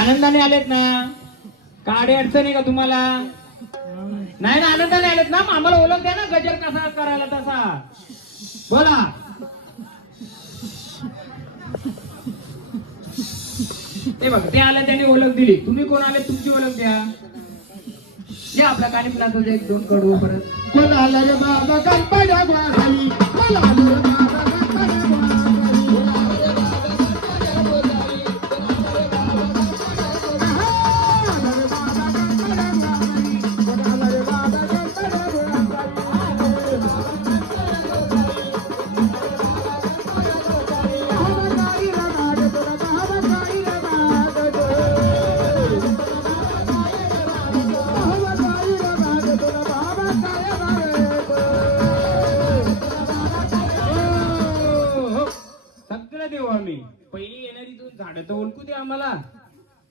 आनंदाने आलेत ना? काडे अडचणी का तुम्हाला? नाही ना आनंदाने आलेत ना? आम्हाला ओळख द्या ना गजर कसा करायला तसा. बोला. ते बघ ते आले त्यांनी ओळख दिली. तुम्ही कोण आले तुमची ओळख द्या. या आपल्या कानिपनाचं एक दोन कडू परत. कोण आलं रे बाबा? गणपत्या देऊ आम्ही. पहिली येणारी दोन झाडं तर ओळखू दे आम्हाला.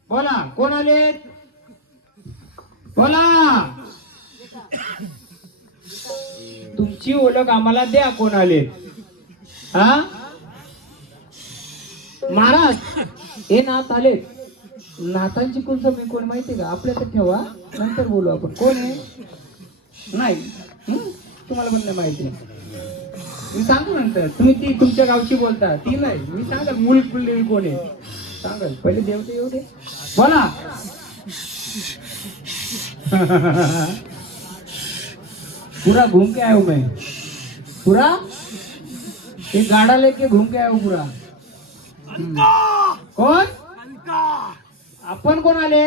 बोला कोण आले? बोला. तुमची ओळख आम्हाला द्या कोण आले. हा? महाराज हे नाथ आले. नाथांची कोण मी कोण माहिती का? आपल्या तर ठेवा नंतर बोलू आपण. कोण आहे? नाही. हं? तुम्हाला पण नाही माहिती. मी सांगू नंतर. तुम्ही ती तुमच्या गावची बोलता. ती नाही. मी सांगाल मूल फुललेली कोण आहे? सांगाल. पहिले देवते एवढे बोला. पूरा घूम के आया हूं हो मैं पूरा? एक गाड़ा लेके घूम के आया हो पूरा. कोण? आपण कोण आले?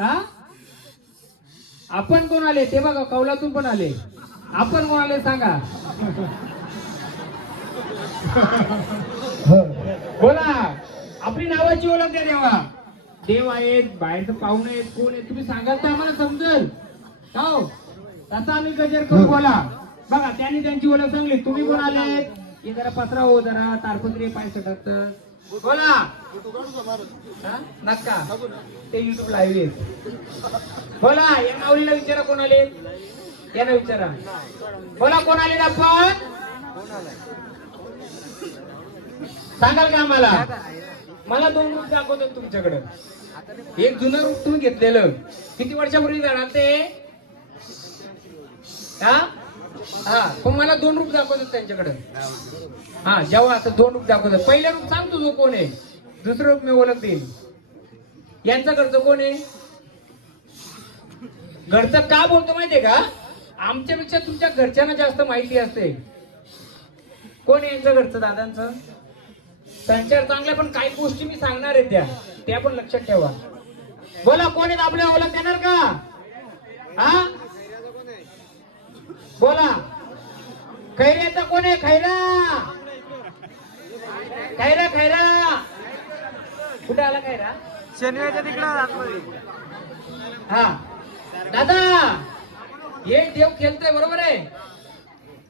हा? आपण कोण आले? ते बघा कौलातून पण आले. आपण कोण आले सांगा. बोला आपली नावाची ओळख द्या देवा. देव आहेत बाहेरचं पाहुणे आहेत कोण आहेत तुम्ही सांगाल तर आम्हाला समजेल. हो तसा आम्ही गजर करू बोला. बघा त्यांनी त्यांची ओळख सांगली. तुम्ही कोण आले? हे जरा पत्रा हो जरा तारपत्री पाय सटत बोला. हा? नका ते युट्यूब लाईव्ह आहेत. बोला या माऊलीला विचारा कोण आले यांना विचारा. बोला कोण दाखवा सांगाल का आम्हाला? मला दोन रूप दाखवतो तुमच्याकडे. एक जुनं रूप तुम्ही घेतलेलं. किती वर्षापूर्वी जाणार ते? हा? हा पण मला दोन रूप दाखवतात त्यांच्याकडे. हा जेव्हा असं दोन रूप दाखवतात. पहिलं रूप सांग तुझं कोण आहे. दुसरं रूप मी ओळख देईन यांचं घरचं कोण आहे? घरचं का बोलतो माहितीये का? आमच्यापेक्षा तुमच्या घरच्यांना जास्त माहिती असते. कोण आहे यांचं घरचं दादांचं? संचार चांगल्या पण काही गोष्टी मी सांगणार आहेत त्या. त्या पण लक्षात ठेवा. बोला कोण आहेत आपल्या ओळख देणार का? हा? बोला. खैऱ्याचा कोण आहे? खैरा. खैरा खैरा. कुठे आला खैरा? शनिवारच्या तिकडं हा. दादा! हे देव खेळतोय बरोबर आहे?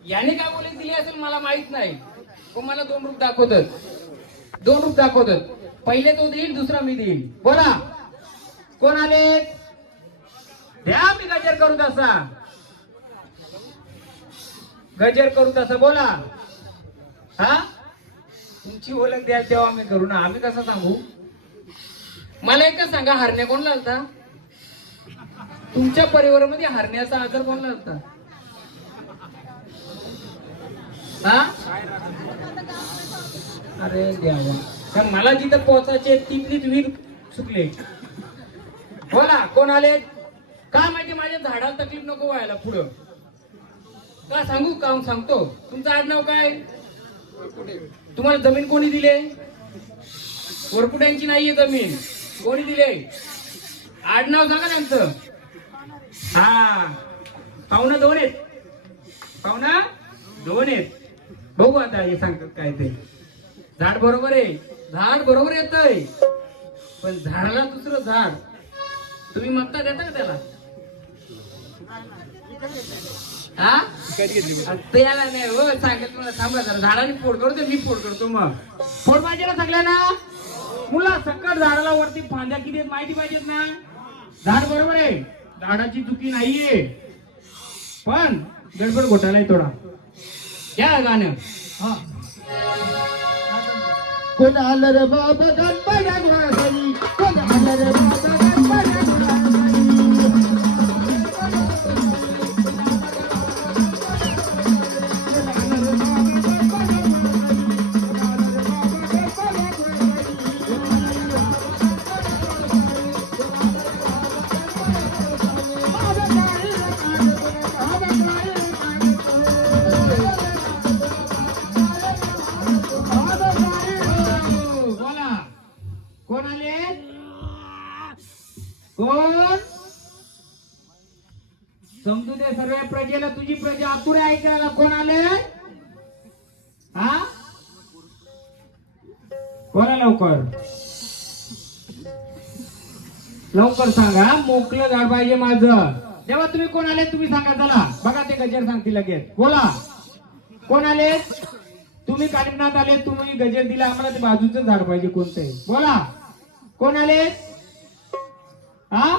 याने काय बोली दिली असेल मला माहीत नाही. पण मला दोन रूप दाखवतात. दोन रूप दाखवतात. पहिले तो देईल दुसरा मी देईल. बोला. कोण आले? द्या मी गजर करू तसा. गजर करू तसा बोला. हा? तुमची ओळख द्या तेव्हा आम्ही करू ना. आम्ही कसं सांगू? मला एकच सांगा हरण्या कोण लागता तुमच्या परिवारामध्ये हरण्याचा आजार कोणाला होता? हा? अरे देवा. तर मला जिथं पोहोचायचे तिथलीच वीर चुकले बोला कोण आले? का माहिती माझ्या झाडाला तकलीफ नको व्हायला पुढं? का सांगू? का सांगतो? तुमचं आडनाव काय? तुम्हाला जमीन कोणी दिले? वरकुट्यांची नाहीये जमीन. कोणी दिले? आडनाव सांगा त्यांचं. हा. पाहुणं दोन आहेत. पाहुणा दोन आहेत. बघू आता हे सांगतात काय ते. झाड बरोबर आहे. झाड बरोबर येतय. पण झाडाला दुसरं झाड. तुम्ही म्हणता देता का त्याला? हा? त्याला नाही हो. सांगत मला थांबा जरा. झाडाने फोड करतो मी फोड करतो मग. फोड पाहिजे ना सगळ्यांना? मुला सकट झाडाला वरती फांद्या किती माहिती पाहिजेत ना? झाड बरोबर आहे. झाडाची चुकी नाहीये. पण गडबड घोटालाय थोडा घ्या गाणं. हा. कोण आलं रे बाबा? गणपत्या कोण आलं रे बाबा? कोण? समजू दे सर्व प्रजेला तुझी प्रजा आतुरे ऐकायला कोण आले? हा? बोला लवकर? लवकर सांगा मोकलं झाड पाहिजे माझं. तेव्हा तुम्ही कोण आले? तुम्ही सांगा चला. बघा ते गजर सांगतील लगेच. बोला. कोण आले? तुम्ही कालिमनाथ आले तुम्ही गजर दिला आम्हाला ते बाजूचं झाड पाहिजे कोणतंही. बोला. कोण आले? हा?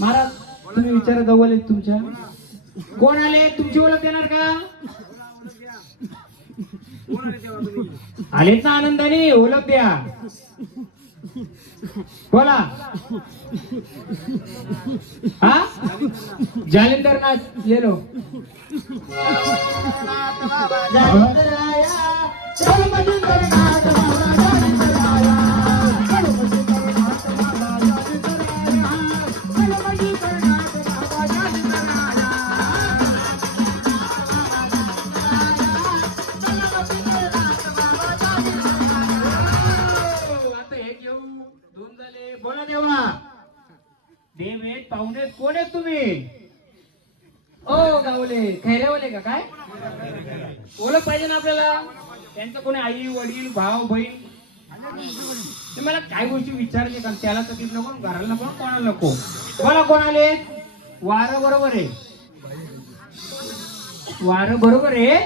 महाराज तुम्ही विचारा जवळ आहेत तुमच्या. कोण आले? तुमची ओळख देणार का? आलेच ना आनंदाने? ओळख द्या. बोला. हा? जालिंदर नाथ ये लो आता का काय? ओळख पाहिजे ना आपल्याला. त्यांचं कोणी आई वडील भाव बहीण. ते मला काय गोष्टी विचारले कारण त्याला तर तिथलं नको घराला नको कोणाला नको. बोला कोण आले वार बरोबर आहे. वार बरोबर आहे.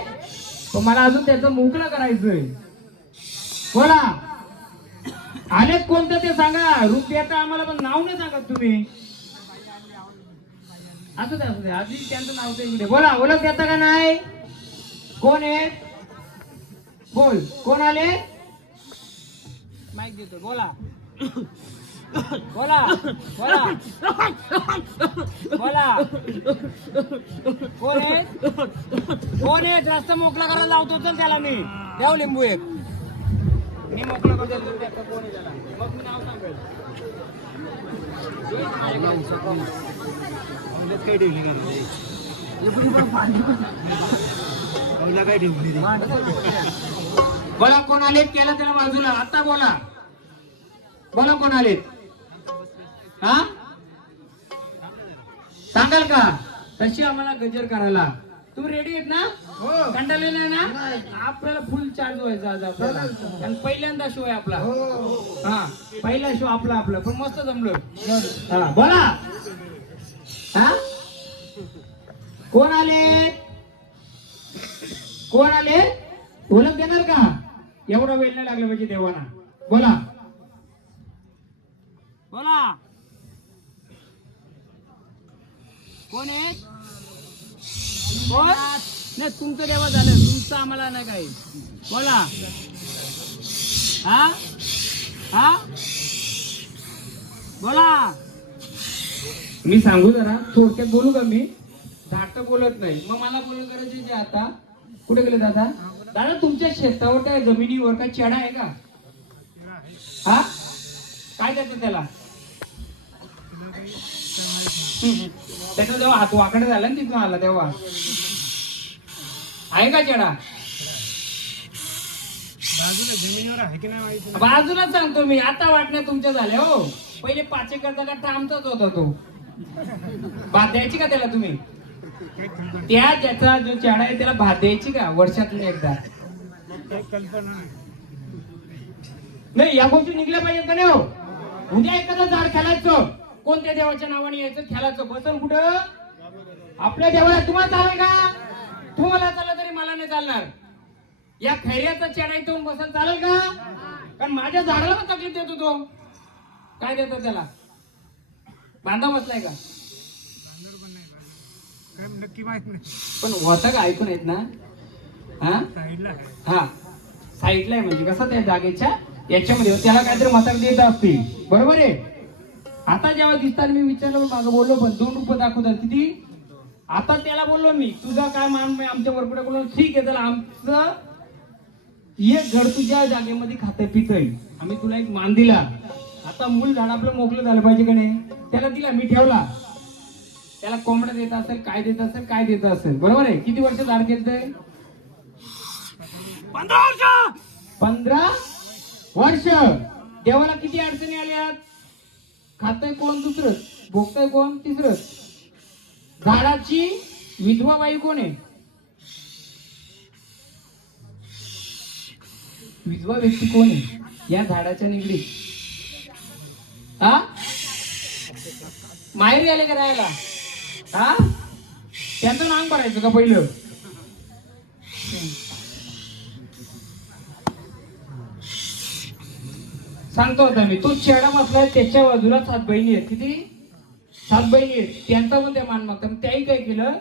पण मला अजून त्याचं मोकळं करायचंय. बोला. आलेत कोणतं ते सांगा. रूप देता आम्हाला पण नाव नाही सांगत तुम्ही. असू असू दे आधी त्यांचं नाव ते बोला ओळख देता का नाही? कोण आहे? बोल कोण आले? माईक देतो बोला. बोला बोला. बोला. कोण आहे? कोण आहे? जास्त मोकळा करायला लावतो चल त्याला मी. द्याव लिंबू एक. मी मोकळा करतो कोण आहे त्याला? मग मी नाव सांगेल. बोला कोण आलेत? केलं त्याला बाजूला. आता बोला. बोला कोण आलेत? हा? सांगाल का? तशी आम्हाला गजर करायला. तुम्ही रेडी आहेत ना? हो. कंटाळले नाही ना? आपल्याला फुल चार्ज व्हायचा आज आपल्याला. आणि पहिल्यांदा शो आहे आपला. हा पहिला शो आपला आपला. पण मस्त जमलो. हा. बोला. हा? कोण आले? कोण आले? ओळख देणार का? एवढा वेळ नाही लागला म्हणजे देवाना बोला. बोला. कोण आहे? कोण? नाही तुमचं देवा झालं. तुमचं आम्हाला नाही काही. बोला. हा? हा? बोला. मी सांगू जरा थोडक्यात बोलू का मी? धाट बोलत नाही. मग मला बोलू करायचे जे आता. कुठे गेले दादा? दादा तुमच्या शेतावर काय जमिनीवर काय चेडा आहे का? हा? काय देतात त्याला? त्याचा जेव्हा हात वाकडे झाला ना तिथून आला तेव्हा. आहे का चेडा? बाजूला सांगतो मी आता वाटण्या तुमच्या झाल्या हो. पहिले पाच एकर जागा आमचाच होता तो. भात द्यायची का त्याला तुम्ही? त्या ज्याचा जो चेडा आहे त्याला भात द्यायची का वर्षातून एकदा? नाही या गोष्टी निघल्या पाहिजेत का नाही हो? उद्या एखादा झाड खेळायचं. कोणत्या देवाच्या नावाने यायचं? खेळायचं. बसल कुठं? आपल्या देवाला तुम्हाला चालेल का? तुम्हाला चाललं तरी मला नाही चालणार. या खैऱ्याचा चेडा इथून बसल चालेल का? कारण माझ्या झाडाला पण तकलीफ देतो तो. काय देतो त्याला? बांधा बसलाय का? नक्की माहीत नाही. पण होतं का? ऐकून येत ना? हा? साईडला हा. साईडला आहे म्हणजे कसं त्या जागेच्या? याच्यामध्ये त्याला काहीतरी मताक देत असतील. बरोबर आहे? आता जेव्हा दिसताना मी विचारलं मागं बोललो पण दोन रुपये दाखवतात. किती? आता त्याला बोललो मी तुझा काय मान आमच्या वरपुढे बोललो ठीक आहे त्याला आमचं एक घर तुझ्या जागेमध्ये खातं पितय. आम्ही तुला एक मान दिला. आता मूल झाड आपलं मोकळं झालं पाहिजे का नाही? त्याला दिला मी ठेवला. त्याला कोंबडा देत असेल काय देत असेल काय देत असेल. बरोबर आहे? किती वर्ष झाड केलतंय? पंधरा वर्ष! पंधरा वर्ष. देवाला किती अडचणी आल्यात? खातय कोण दुसरंच भोगतय कोण तिसरंच झाडाची विधवा बाई कोण आहे? विधवा व्यक्ती कोण आहे? या झाडाच्या निगडीत. हा? माहेरी आले का राहायला? हा? त्यांचं नांग भरायचं का पहिलं? सांगतो आता मी. तो चेडा असला त्याच्या बाजूला सात बहिणी आहेत. किती? सात बहिणी आहेत. त्यांचा पण त्या मान मागतात मग त्याही काय केलं?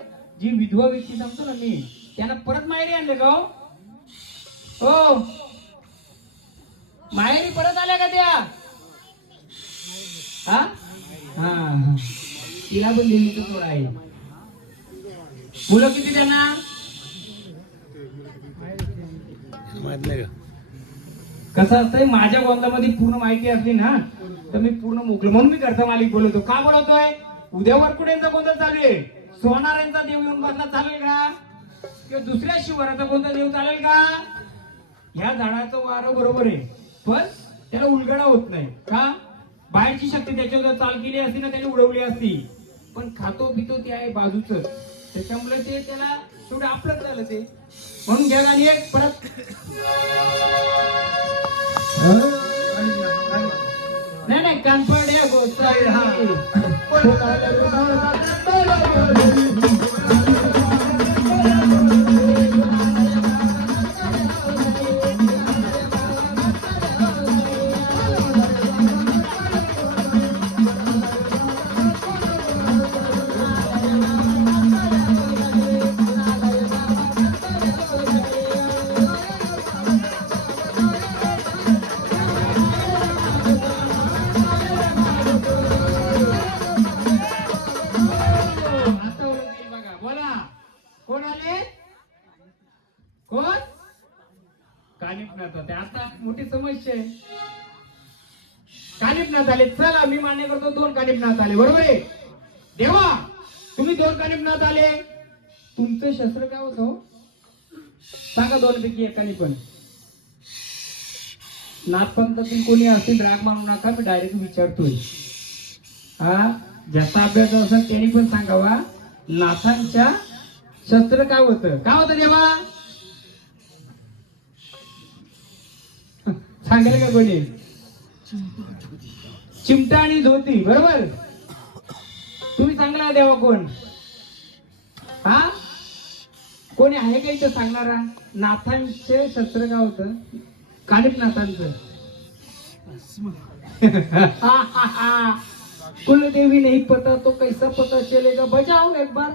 जी विधवा व्यक्ती सांगतो ना मी त्यांना परत माहेरी आणले का हो? हो. माहेरी परत आल्या का त्या? हा? हा हा. तिला पण थोडं आहे. मुलं किती त्यांना कसं असतंय माझ्या गोंधामध्ये पूर्ण माहिती असली ना तर मी पूर्ण मोकळ. म्हणून मी घरचा मालिक बोलवतो. का बोलवतोय? उद्या वरकुड्यांचा गोंधळ चालू आहे. सोनाऱ्यांचा देव येऊन बसला चालेल का? किंवा दुसऱ्या शिवाराचा कोणता देव चालेल का? ह्या झाडाचं वारं बरोबर आहे. पण त्याला उलगडा होत नाही. का? बाहेरची शक्ती त्याच्यावर जर चाल केली असती ना त्याने उडवली असती. पण खातो पितो ते आहे बाजूच त्याच्यामुळे ते त्याला शेवटी आपलंच झालं ते. म्हणून घ्या गाणी एक परत. नाही नाही कानपड गोसाई पण. नाथपंथातून कोणी असेल राग मानू नका मी डायरेक्ट विचारतोय. हा ज्याचा अभ्यास असेल त्यांनी पण सांगावा. नाथांच्या शस्त्र काय होतं? काय होतं देवा? सांगेल का कोणी? चिमटा आणि धोती बरोबर? तुम्ही सांगला देवा कोण? हा? कोणी आहे का इथं सांगणारा? नाथांचे शस्त्र का होतं. कानिप नाथांचं. कुलदेवी नाही पता तो कैसा पता चलेगा? बजाओ एक बार.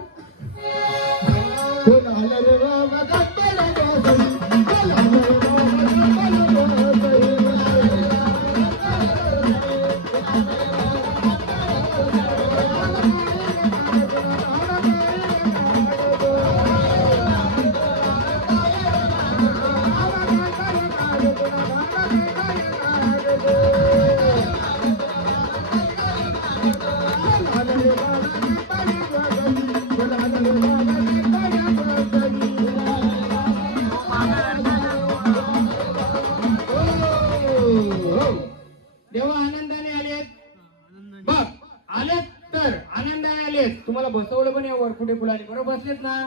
आहेत ना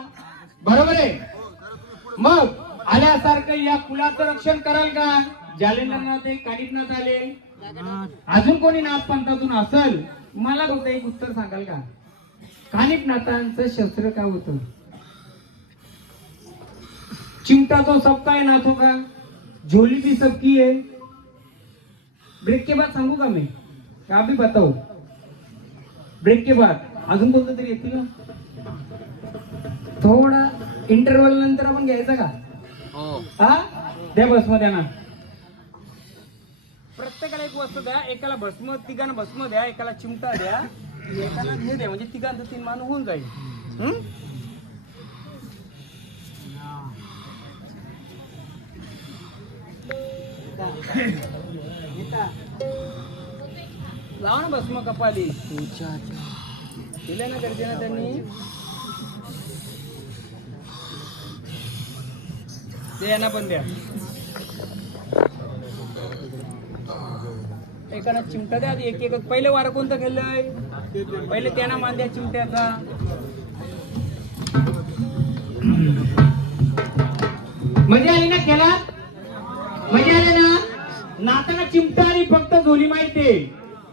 बरोबर आहे? मग आल्यासारखं या फुलाचं रक्षण कराल का? जालेंद्रनाथ एक कानिपनाथ आले. अजून कोणी नाथ पंथातून असल? मला फक्त एक उत्तर सांगाल का? कानिपनाथांचं शस्त्र का होतं? चिमटा तो सबका है नाथो का? झोली भी सबकी है. ब्रेक के बाद सांगू का मी? का भी बताओ ब्रेक के बाद. अजून कोणतं तरी येतील ना? थोडा इंटरव्हल नंतर आपण घ्यायचा का? हो. हा? द्या भस्म द्या ना. प्रत्येकाला एक वस्तू द्या एकाला भस्म तिघांना भस्म द्या एकाला चिमटा द्या एकाला हे द्या म्हणजे तिघांचं तीन मान होऊन जाईल? लावा ना भस्म कपाली. दिले ना गरजेनं त्यांनी. यांना पण द्या. एकाला चिमटा द्या एक एक पहिले वार कोणतं खेळलंय? पहिले त्यांना मान द्या चिमट्याचा. मजा आली ना खेळा मजा आली ना नाताना चिमटा आणि फक्त झोली माहितीये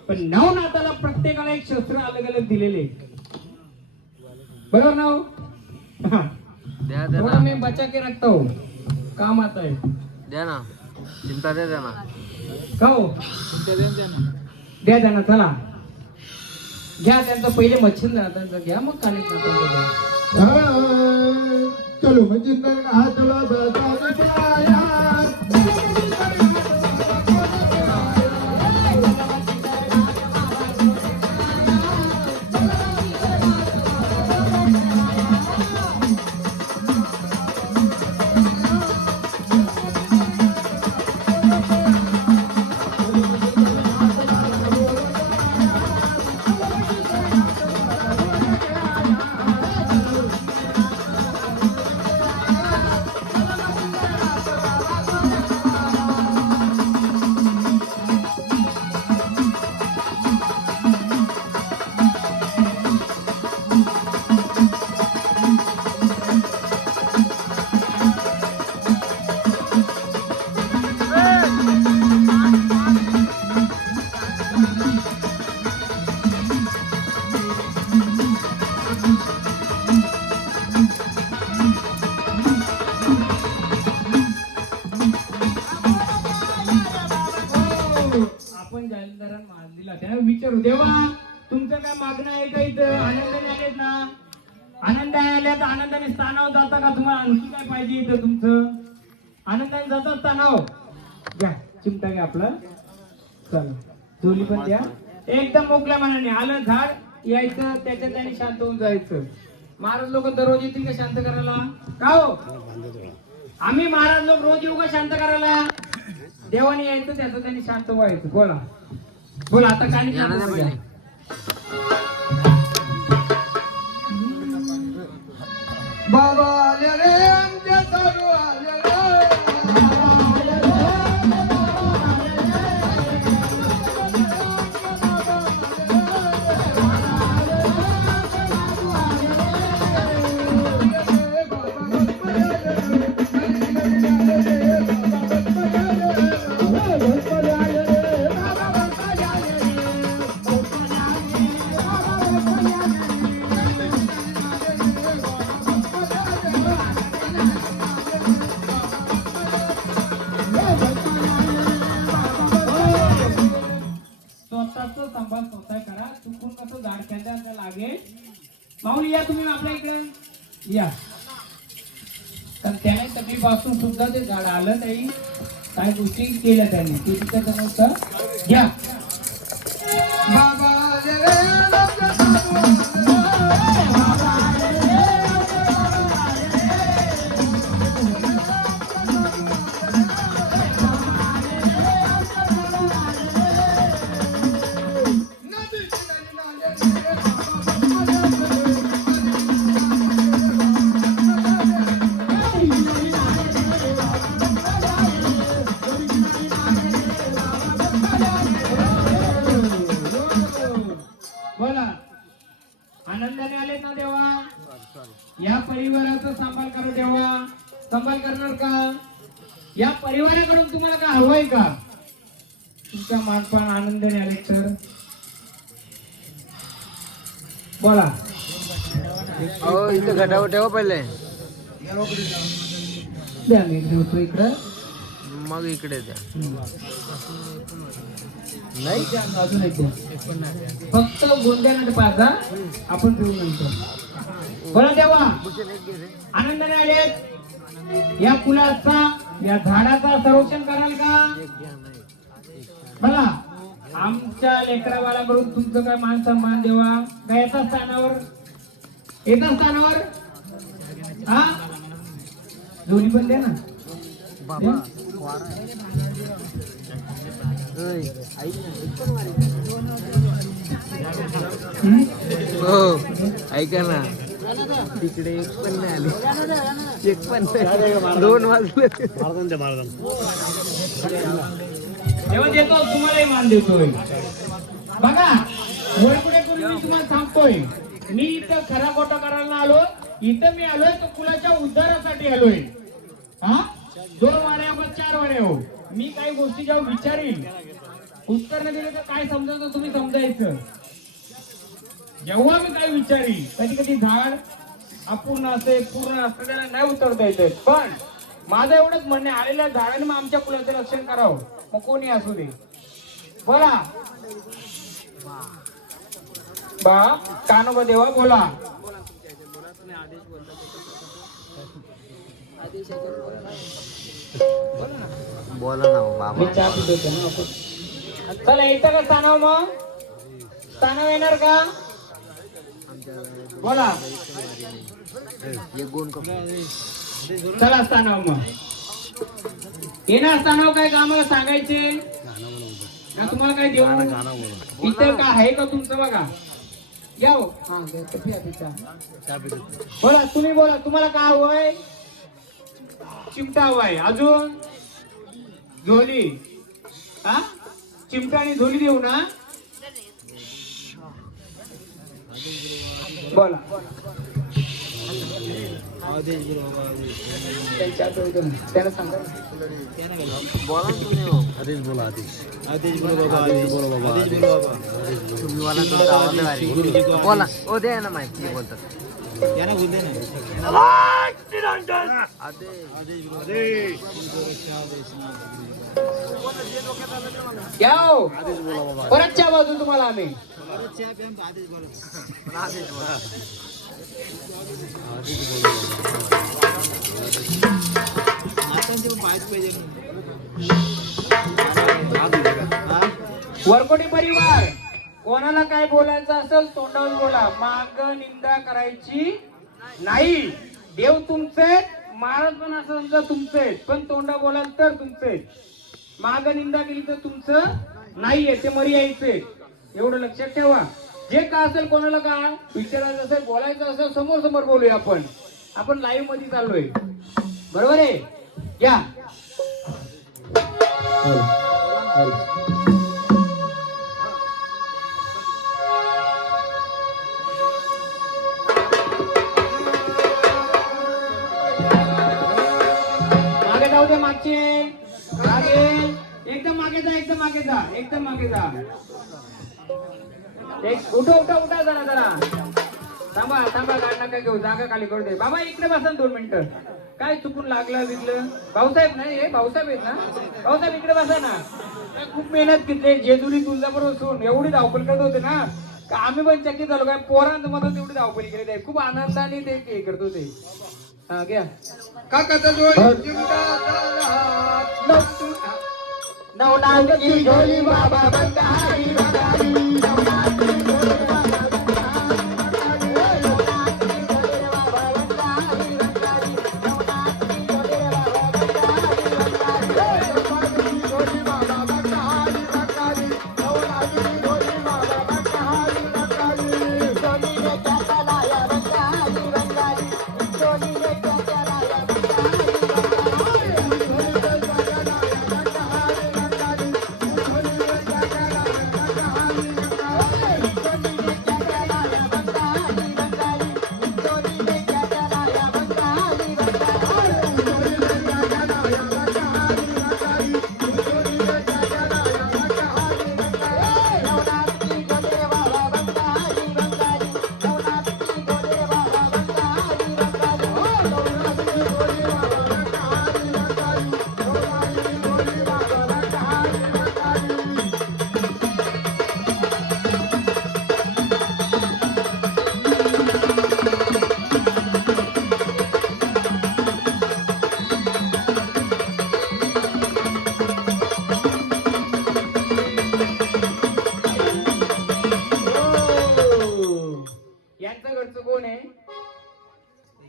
पण नऊ नाताला प्रत्येकाला एक शस्त्र अलग अलग दिलेले बरोबर ना हो? हा. द्या द्या थोड़ा ना. मैं बचा के रखता हूँ काम आता है द्या ना. चिमटा द्या द्या ना खाओ द्या त्यांना चला. घ्या त्यांचं पहिले मच्छिंद त्यांचं घ्या मग कानिक नातांचं घ्या. चलो म्हणजे हात यायचं त्याच्या त्याने शांत होऊन जायचं. महाराज लोक दररोज येतील का शांत करायला? का हो? आम्ही महाराज लोक रोज येऊ का शांत करायला? देवाने यायचं त्याचं त्यांनी शांत व्हायचं. बोला. बोला आता काय द्या ना द्या पहिले बाबा आले रे आमच्या साधू स्वतःच सांभाळ स्वतः करा. चुकून कसं झाड खेळता लागेल. माऊली या तुम्ही आपल्या इकडं. या. तर त्याने तकलीफासून सुद्धा ते झाड आलं नाही. काही गोष्टी केल्या त्याने. ते तिथं घ्या परिवाराकडून तुम्हाला काय हवंय का? तुमच्या मानपान आनंदाने आले तर बोला. इथं घटावर ठेवा पहिले. द्या मी ठेवतो इकडं. मग इकडे द्या. नाही? अजून एक. फक्त गोंद्यानंतर पाजा आपण पिऊ नंतर. बोला देवा. आनंदाने आले या फुलाचा या झाडाचा संरक्षण कराल का? बघा आमच्या लेकरा बाळाकडून तुमचं काय मान सन्मान देवा? काय येतात स्थानावर? येतात स्थानावर? हा? दोन्ही पण द्या ना? हो ऐका ना. तिकडे एक पण नाही आले. एक पण नाही. दोन वाजले. तेव्हा देतो तुम्हालाही मान देतोय. बघा वरपुढे करून मी तुम्हाला सांगतोय मी इथं खरा खोटा करायला आलो इथं मी आलोय तर कुलाच्या उद्धारासाठी आलोय. हा? दोन वाऱ्या मग चार वाऱ्या हो मी काही गोष्टी जेव्हा विचारीन. उत्तर न दिलं तर काय समजायचं? तुम्ही समजायचं. जेव्हा मी काय विचारील कधी कधी झाड अपूर्ण असते पूर्ण असते त्याला नाही उतरता येते. पण माझं एवढंच म्हणणे आलेल्या झाडाने मग आमच्या कुलाचं रक्षण करावं? मग कोणी असू दे. बोला. बा कानोबा देवा बोला. बोला ना बाबा चहा पितो ना आपण चला येतं का स्थानाव मग? स्थानाव येणार का? बोला. चला स्थानाव मग. येणार स्थानाव काय कामाला सांगायचे? ना तुम्हाला काय देऊ? इथं का आहे का तुमचं बघा? या बोला तुम्ही बोला तुम्हाला काय हवंय? चिमटा हवाय. अजून? झोली हा? चिमटा आणि झोली देऊ ना? बोला त्यांच्या हातात होतं ना. त्याला सांगा बोला ना तुम्ही हो. तुम्ही बोला तुमचा आवाज भारी. बोला ओ दे ना माहिती बोलतात आदेश. या हो. चहा बाजू तुम्हाला आम्ही पण आदेश बोला. वरकोटी परिवार कोणाला काय बोलायचं असेल तोंडावर बोला. माग निंदा करायची नाही. देव तुमचे महाराज पण असं समजा तुमचे पण तोंडा बोलाल तर तुमचे माग निंदा केली तर तुमचं नाहीये ते मरी यायचे एवढं लक्षात ठेवा. जे का असेल कोणाला का विचारायचं असेल बोलायचं असेल समोर समोर बोलूया आपण. आपण लाईव्हमध्ये चाललोय. बरोबर आहे? या. मागे जाऊ दे मागचे. मागे. एकदम मागे जा एकदम मागे जा एकदम मागे जा. एक उठा उठा उठा जरा जरा. थांबा थांबा गाड नका घेऊ जागा खाली करू दे. बाबा इकडे बसा दोन मिनिटं. काय चुकून लागलं बिगलं भाऊसाहेब नाही हे भाऊसाहेब आहेत ना? भाऊसाहेब इकडे बसा ना. खूप मेहनत घेतली जेजुरी तुळजापूर सोडून एवढी धावपळ करत होते ना? का आम्ही पण चकित झालो काय पोरांचं मधून एवढी धावपळ केली ते खूप आनंदाने ते हे करत होते. हा घ्या. काकाचा जोडी चिमटा हात नवनाथी झोली बाबा बंगारी बंगारी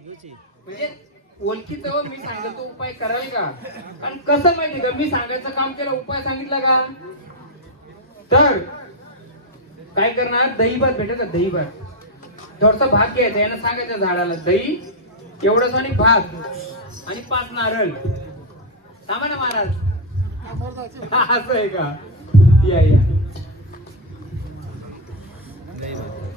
म्हणजे ओळखीचं मी सांगतो उपाय कराल का? आणि कसं माहिती का? मी सांगायचं काम केलं उपाय सांगितला का? तर काय करणार? दही भात भेटत का? दही भात. थोडसा भात घ्यायचा यानं सांगायचं झाडाला दही एवढंच आणि भात आणि पाच नारळ. थांबा ना महाराज. असं आहे का? या या.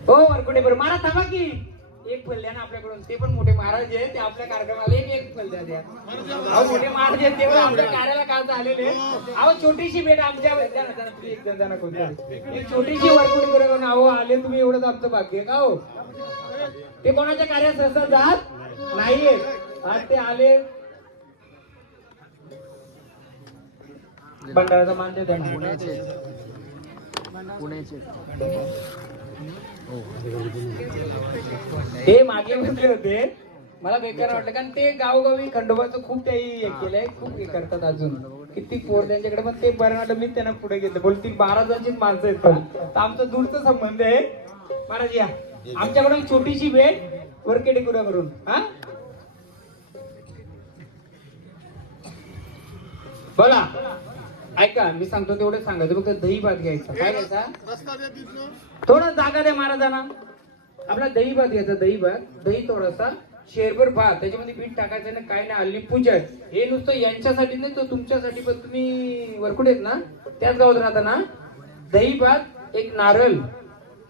हो वरकुडे बरं मला थांबा की. एक फल द्या ना आपल्याकडून. ते पण मोठे महाराज आहेत ते आपल्या कार्यक्रमाला एक एक फल द्या. द्या अहो मोठे महाराज आहेत ते पण आपल्या कार्याला काल झालेले अहो छोटीशी भेट आमच्या द्या ना द्या तुम्ही एक जण जण कोणत्या एक छोटीशी वरकुटी बरोबर अहो आले तुम्ही एवढंच आमचं भाग्य आहे का हो? ते कोणाच्या कार्यात सहसा जात नाहीये. आज ते आले. भंडाराचा मान देत पुण्याचे. पुण्याचे. ते मागे म्हटले होते. मला बेकार वाटलं कारण ते गावोगावी खंडोबाचं खूप काही हे केलंय खूप हे करतात अजून. किती पोर त्यांच्याकडे पण ते बरं वाटलं मी त्यांना पुढे घेतलं. बोलतील बारा जणचीच माणसं आहेत पण. तर आमचा दूरचा संबंध आहे. महाराज या. आमच्याकडून छोटीशी भेट वरकेडे करून हा? बोला. ऐका मी सांगतो तेवढं सांगायचं. फक्त दही भात घ्यायचा. काय घ्यायचा? थोडा जागा द्या महाराजांना. आपला दही भात घ्यायचा दही भात. दही थोडासा. शेरभर भात. त्याच्यामध्ये बीट टाकायचं ना काय नाही. हल्ली पूजा हे नुसतं यांच्यासाठी नाही तर तुमच्यासाठी पण तुम्ही वरकुड आहेत ना त्याच गावात राहता ना? दही भात एक नारळ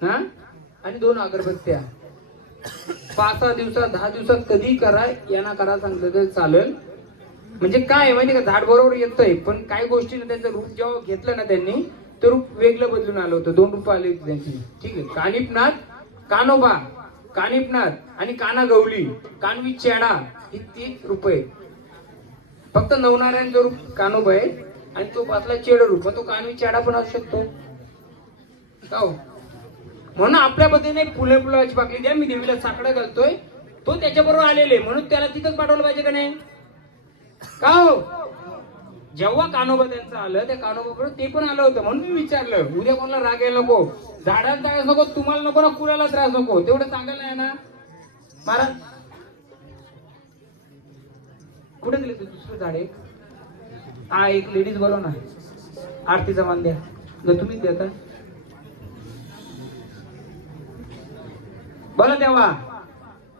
ना आणि दोन अगरबत्त्या. पाच सहा दिवसात दहा दिवसात कधी करा यांना करा सांगलं तर चालेल. म्हणजे काय माहिती का? झाड बरोबर येतोय पण काही गोष्टीनं त्यांचं रूप जेव्हा घेतलं ना त्यांनी ते रूप वेगळं बदलून आलं होतं. दोन रूप आले होते त्यांची. ठीक आहे. कानिपनाथ कानोबा कानिपनाथ आणि काना गवली कानवी चेडा ही तीन रूप आहेत. फक्त नवनारायणचं रूप कानोबा आहे आणि तो पाचला चेड रूप तो कानवी चेडा पण असू शकतो. हो? म्हणून आपल्या पद्धतीने फुले फुलाची बाकली द्या. मी देवीला साकडा घालतोय. तो त्याच्याबरोबर आलेले म्हणून त्याला तिथंच पाठवलं पाहिजे का नाही? का हो? जेव्हा कानोबा त्यांचं आलं त्या कानोबा बरोबर ते पण आलं होतं म्हणून मी विचारलं उद्या कोणाला राग यायला नको? झाडाला त्रास नको तुम्हाला नको ना कुणाला त्रास नको? तेवढं चांगलं आहे ना? महाराज. कुठे दिले ते दुसरं झाड? एक हा एक लेडीज बोलव ना. आरतीचा मान द्या. जर तुम्हीच देता बोला तेव्हा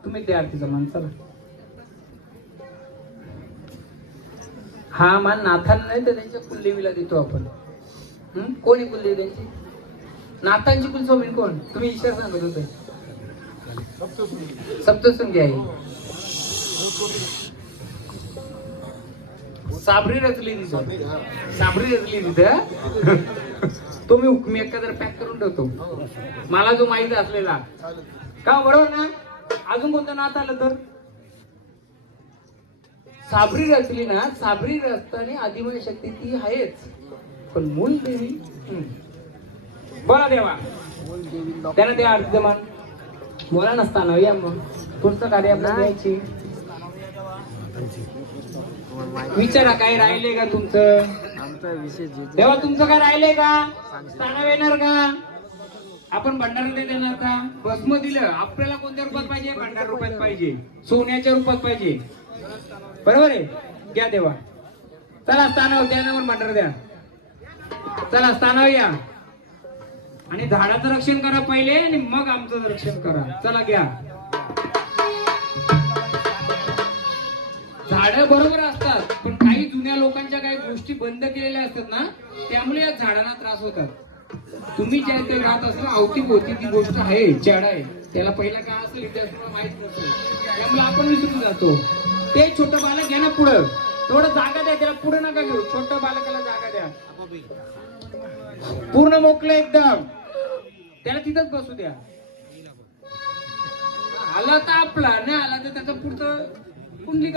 तुम्हीच द्या आरतीचा मान चला. हा मान नाथांना नाही तर त्यांच्या कुलदेवीला देतो आपण. कोण आहे कुलदेवी त्यांची? नाथांची कुलस्वामी कोण? तुम्ही ईश्वर सांगत होते सप्तशृंगी आहे साबरी रचली तिथं. साबरी रचली तिथं. तो मी मी एखादा पॅक करून ठेवतो. मला जो माहीत असलेला. का बरोबर ना? अजून कोणतं नात आलं तर? साबरी रचली ना साबरी रचताना आदिमय शक्ती ती आहेच. पण मूल देवी. बोला देवा. त्याला द्या अर्धमान. बोला नसताना या मग पुढचं कार्य आपल्याला द्यायची. विचारा काय राहिले का तुमचं? तेव्हा तुमचं काय राहिलंय का? स्थानाव येणार का? आपण भंडारा दे देणार का? भस्म दिलं. आपल्याला कोणत्या रूपात पाहिजे? भंडार रूपात पाहिजे. सोन्याच्या रूपात पाहिजे. बरोबर आहे? द्या देवा चला स्थानावर त्यावर मटर द्या. चला स्थानावर या. आणि झाडाचं रक्षण करा पहिले आणि मग आमचं रक्षण करा. चला घ्या. झाड बरोबर असतात पण काही जुन्या लोकांच्या काही गोष्टी बंद केलेल्या असतात ना त्यामुळे या झाडांना त्रास होतात. तुम्ही ज्या इथे राहत असता अवतीभोवती ती गोष्ट आहे झाड आहे. त्याला पहिला काय असेल इतिहास तुम्हाला माहीत नसेल. त्यामुळे आपण विसरून जातो. ते छोटं बालक घ्या ना पुढं. थोडं जागा द्या त्याला पुढे नका घेऊ. छोट बालकाला जागा द्या. पूर्ण मोकलं एकदम. त्याला तिथंच बसू द्या. आला तर आपला नाही आला तर त्याचं पुढचं कुंडली